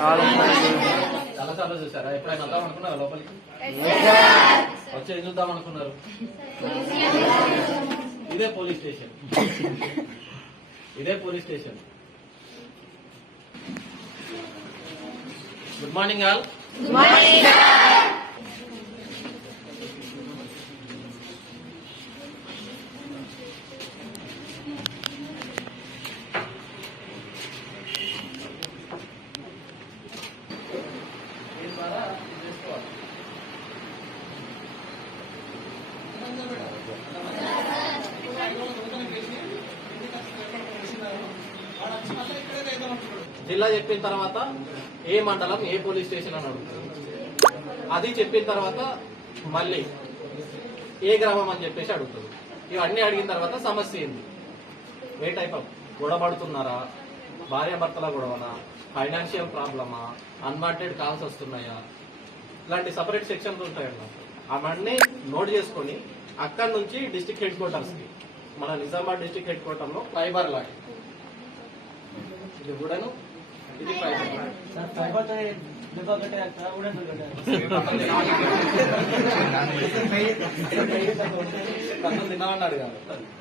చాలా చాలా సార్లు చూసారా? ఎప్పుడైనా వద్దాం అనుకున్నారా లోపలికి? వచ్చి ఏం చూద్దాం అనుకున్నారు? ఇదే పోలీస్ స్టేషన్. ఇదే police station. Good morning all దీని ద్వారా ఇది చేసుకోవాలి జిల్లా చెప్పిన తర్వాత ఏ మండలం ఏ పోలీస్ స్టేషన్ అని అడుగుతుంది అది చెప్పిన తర్వాత మళ్ళీ ఏ గ్రామం అని చెప్పేసి అడుగుతుంది ఇవన్నీ అడిగిన తర్వాత సమస్య ఏంది? ఏ టైప్ ఆఫ్ గొడవపడుతున్నారా భార్యాభర్తల గొడవనా? ఫైనాన్షియల్ ప్రాబ్లమా అన్వాంటెడ్ కాల్స్ వస్తున్నాయా? ఇలాంటి సపరేట్ సెక్షన్స్ ఉంటాయన్నమాట. అవన్నీ నోట్ చేసుకొని అక్కడి నుంచి డిస్ట్రిక్ట్ హెడ్ క్వార్టర్స్కి మన నిజామాబాద్ డిస్ట్రిక్ట్ హెడ్ క్వార్టర్లో ఫైబర్ లాగా. ఇది కూడాను ఇది ఫైబర్ కన్ను తిన్నామన్నాడు కాదు.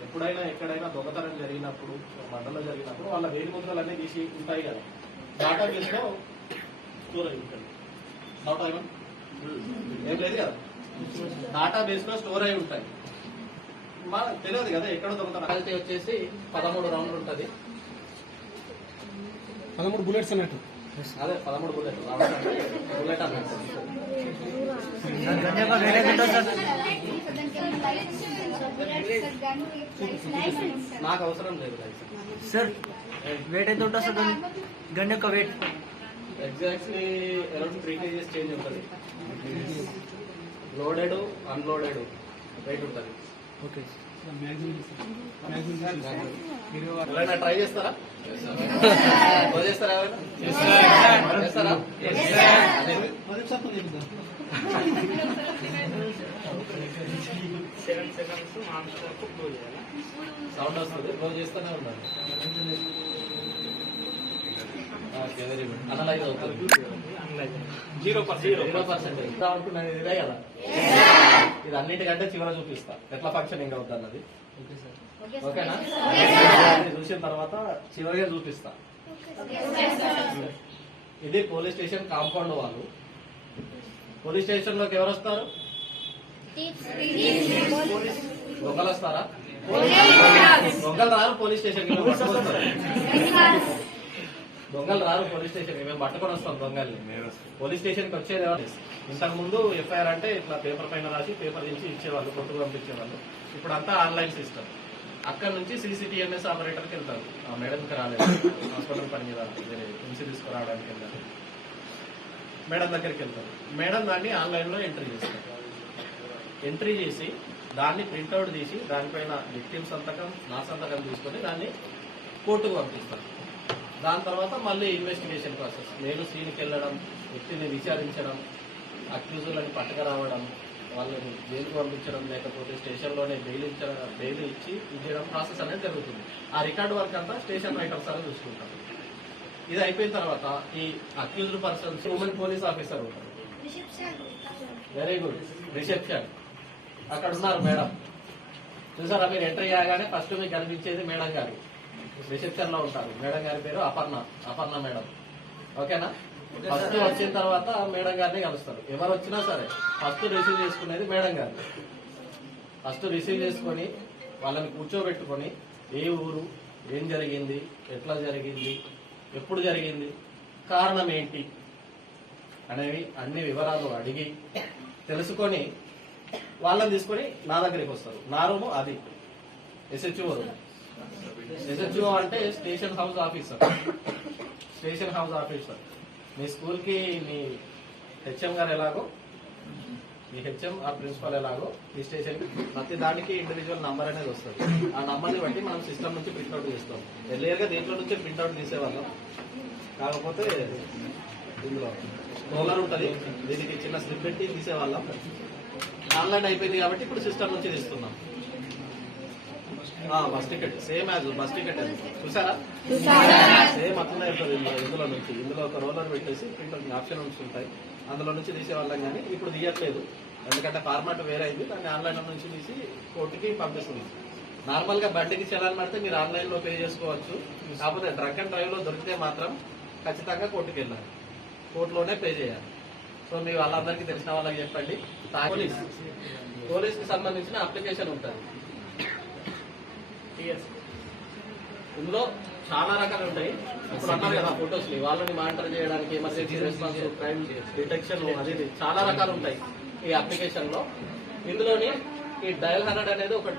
ఎప్పుడైనా ఎక్కడైనా దొంగతనం జరిగినప్పుడు మండలం జరిగినప్పుడు వాళ్ళ వేలి ముద్రలు అన్నీ తీసి ఉంటాయి కదా. డాటా బేస్లో స్టోర్ అయి ఉంటుంది. డౌట్ ఏమన్నా? ఏం లేదు కదా డాటా బేస్లో స్టోర్ అయి ఉంటాయి. మా తెలియదు కదా ఎక్కడ దొంగతనం క్వాలిటీ వచ్చేసి పదమూడు రౌండ్లు ఉంటుంది. పదమూడు బుల్లెట్స్ అన్నట్టు. అదే పదమూడు బుల్లెట్ బుల్లెట్ అన్నట్టు. నాకు అవసరం లేదు లైసెన్స్ సార్ వెయిట్ అయితే ఉంటుంది సార్ గన్ యొక్క weight exactly around three kgs change ఉంటుంది. లోడెడ్ అన్లోడెడ్ వెయిట్ ఉంటుంది. ఓకే ఎవరైనా ట్రై చేస్తారా? చేస్తారా ఎవరైనా? చేస్తారా? అదే. సౌండ్ వస్తుంది. క్లోజ్ చేస్తూనే ఉండాలి. ఓకే వెరీ గుడ్ అనలైజ్ అవుతుంది జీరో పర్సెంట్ జీరో పర్సెంట్ ఎంత అనుకున్నది ఇదే కదా ఇది అన్నిటికంటే చివర చూపిస్తా ఎట్లా ఫంక్షనింగ్ అవుతుంది అన్నది ఓకేనా చూసిన తర్వాత చివరిగా చూపిస్తా ఇది పోలీస్ స్టేషన్ కాంపౌండ్ వాళ్ళు పోలీస్ స్టేషన్లోకి ఎవరు వస్తారు దొంగలు వస్తారా దొంగలు రారు పోలీస్ స్టేషన్కి మేము పట్టుకొని వస్తాం. దొంగలు రారు పోలీస్ స్టేషన్. మేము పట్టుకొని వస్తాం దొంగల్ని. పోలీస్ స్టేషన్కి వచ్చేది ఇంతకు ముందు ఎఫ్ఐఆర్ అంటే ఇట్లా పేపర్ పైన రాసి పేపర్ ఇచ్చి ఇచ్చేవాళ్ళు కొట్టుకు పంపించేవాళ్ళు. ఇప్పుడు అంతా ఆన్లైన్ సిస్టమ్. అక్కడ నుంచి సీసీటీఎంఎస్ ఆపరేటర్కి వెళ్తారు. ఆ మేడంకి రాలేదు. హాస్పిటల్ పని మీద ఎంసీ తీసుకురావడానికి వెళ్ళారు. మేడం దగ్గరికి వెళ్తారు. మేడం దాన్ని ఆన్లైన్లో ఎంట్రీ చేస్తారు. ఎంట్రీ చేసి దాన్ని ప్రింట్అవుట్ తీసి దానిపైన విక్టిమ్ సంతకం నా సంతకం తీసుకొని దాన్ని కోర్టుకు పంపిస్తారు. దాని తర్వాత మళ్ళీ ఇన్వెస్టిగేషన్ ప్రాసెస్ నేను సీన్కి వెళ్ళడం వ్యక్తిని విచారించడం అక్యూజులను పట్టుకురావడం వాళ్ళని జైలుకు పంపించడం లేకపోతే స్టేషన్లోనే బెయిల్ ఇచ్చడం బెయిల్ ఇచ్చి ఇచ్చేయడం ప్రాసెస్ అనేది జరుగుతుంది. ఆ రికార్డు వర్క్ అంతా స్టేషన్ రైటర్స్ అని చూసుకుంటారు ఇది అయిపోయిన తర్వాత ఈ accused persons women police officer ఉంటారు. Very good reception. అక్కడ ఉన్నారు మేడం. చూసారా మీరు ఎంట్రీ చేయగానే ఫస్ట్ మీకు కనిపించేది మేడం గారు. రిసెప్షన్లో ఉంటారు. మేడం గారి పేరు అపర్ణ అపర్ణ మేడం. ఓకేనా? ఫస్ట్ వచ్చిన తర్వాత మేడం గారిని కలుస్తారు. ఎవరు వచ్చినా సరే ఫస్ట్ రిసీవ్ చేసుకునేది మేడం గారు. ఫస్ట్ రిసీవ్ చేసుకొని వాళ్ళని కూర్చోబెట్టుకొని ఏ ఊరు ఏం జరిగింది ఎట్లా జరిగింది ఎప్పుడు జరిగింది కారణం ఏంటి అనేవి అన్ని వివరాలు అడిగి తెలుసుకొని వాళ్ళని తీసుకొని నా దగ్గరికి వస్తారు. నా రూము అది. SHO room. ఎస్హెచ్ఓ అంటే station house officer. Station house officer. మీ స్కూల్కి మీ హెచ్ఎం గారు ఎలాగో? మీ హెచ్ఎం ఆ ప్రిన్సిపల్ ఎలాగో? ఈ స్టేషన్ ప్రతి దానికి ఇండివిజువల్ నంబర్ అనేది వస్తుంది. ఆ నంబర్ని బట్టి మనం సిస్టమ్ నుంచి ప్రింట్అవుట్ తీస్తాం ఎర్లియర్గా దీంట్లో నుంచి ప్రింట్అవుట్ తీసేవాళ్ళం కాకపోతే ఇందులో రోలర్ ఉంటుంది. దీనికి చిన్న స్లిప్ పెట్టి తీసేవాళ్ళం. ఆన్లైన్ అయిపోయింది కాబట్టి ఇప్పుడు సిస్టమ్ నుంచి తీస్తున్నాం. Bus ticket. Same as bus ticket. చూసారా? సేమ్ అట్లనే ఉంటుంది ఇందులో నుంచి. ఇందులో ఒక రోలర్ పెట్టేసి ప్రింటర్ ఆప్షన్ ఉంటాయి. అందులో నుంచి తీసేవాళ్ళం కానీ ఇప్పుడు తీయట్లేదు. ఎందుకంటే ఫార్మాట్ వేరే అయింది. దాన్ని ఆన్లైన్ నుంచి తీసి కోర్టుకి పంపిస్తుంది నార్మల్గా బండికి చలాన్ పడితే మీరు ఆన్లైన్లో పే చేసుకోవచ్చు. కాకపోతే డ్రగ్ అండ్ డ్రైవ్లో దొరికితే మాత్రం ఖచ్చితంగా కోర్టుకి వెళ్ళాలి. కోర్టులోనే పే చేయాలి. సో మీ వాళ్ళందరికీ తెలిసిన వాళ్ళకి చెప్పండి. పోలీస్ పోలీస్కి సంబంధించిన అప్లికేషన్ ఉంటుంది. ఇందులో చాలా రకాలు ఉంటాయి. ఇప్పుడు అన్నారు కదా ఫొటోస్ వాళ్ళని మానిటర్ చేయడానికి ఎమర్జెన్సీ రెస్పాన్స్ క్రైమ్ డిటెక్షన్ అది చాలా రకాలు ఉంటాయి ఈ అప్లికేషన్లో. ఇందులోని ఈ డయల్ హండ్రెడ్ అనేది ఒక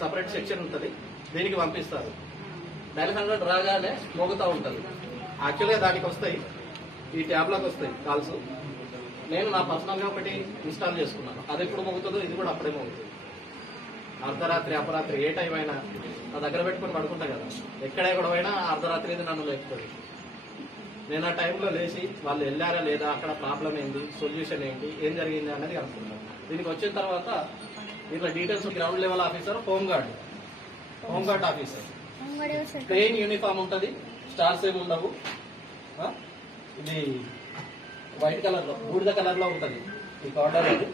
సపరేట్ సెక్షన్ ఉంటుంది. దీనికి పంపిస్తారు. డయల్ హండ్రెడ్ రాగానే మోగుతూ ఉంటుంది. యాక్చువల్గా దానికి వస్తాయి. ఈ ట్యాబ్లోకి వస్తాయి కాల్స్ నేను నా పర్సనల్గా ఒకటి ఇన్స్టాల్ చేసుకున్నాను. అది ఎప్పుడు మోగుతుందో ఇది కూడా అప్పుడే మోగుతుంది. అర్ధరాత్రి అపరాత్రి ఏ టైం అయినా నా దగ్గర పెట్టుకొని పడుకుంటా కదా. ఎక్కడ ఎక్కడ పోయినా అర్ధరాత్రి నన్ను లేపుతుంది. నేను ఆ టైంలో లేచి వాళ్ళు వెళ్ళారా లేదా అక్కడ ప్రాబ్లం ఏంటి సొల్యూషన్ ఏంటి ఏం జరిగింది అనేది కనుక్కుంటాను దీనికి వచ్చిన తర్వాత దీంట్లో details ground level officer home guard home guard officer plain uniform ఉంటుంది. స్టార్స్ ఏమి ఉండవు? ఇది వైట్ కలర్లో బూడిద కలర్లో ఉంటది. ఈ ఇది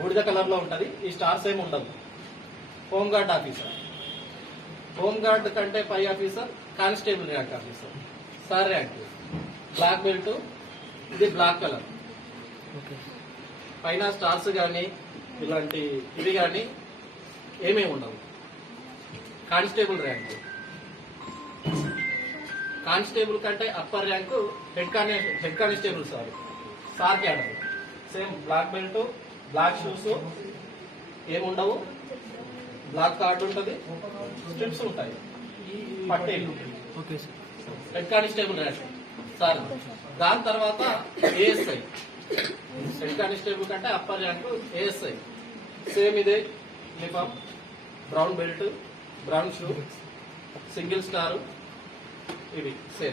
బూడిద కలర్లో ఉంటది. ఈ స్టార్స్ ఏమి ఉండవు home guard officer. Home guard కంటే పై officer constable rank officer. Sir rank. Black belt. ఇది బ్లాక్ కలర్. ఓకే. పైన స్టార్స్ కానీ ఇలాంటి ఇవి కానీ ఏమేమి ఉండవు. Constable rank. కానిస్టేబుల్ కంటే అప్పర్ ర్యాంకు హెడ్ కాని head constable sir. Sir cadre. Same black belt black shoes ఏముండవు? బ్లాక్ కార్డ్ ఉంటుంది. స్ట్రిప్స్ ఉంటాయి. Sir. Head constable rank sir దాని తర్వాత ఏఎస్ఐ హెడ్ కానిస్టేబుల్ కంటే అప్పర్ ర్యాంక్ ఏఎస్ఐ సేమ్ ఇదే. Uniform brown belt brown shoe single star ఇవి same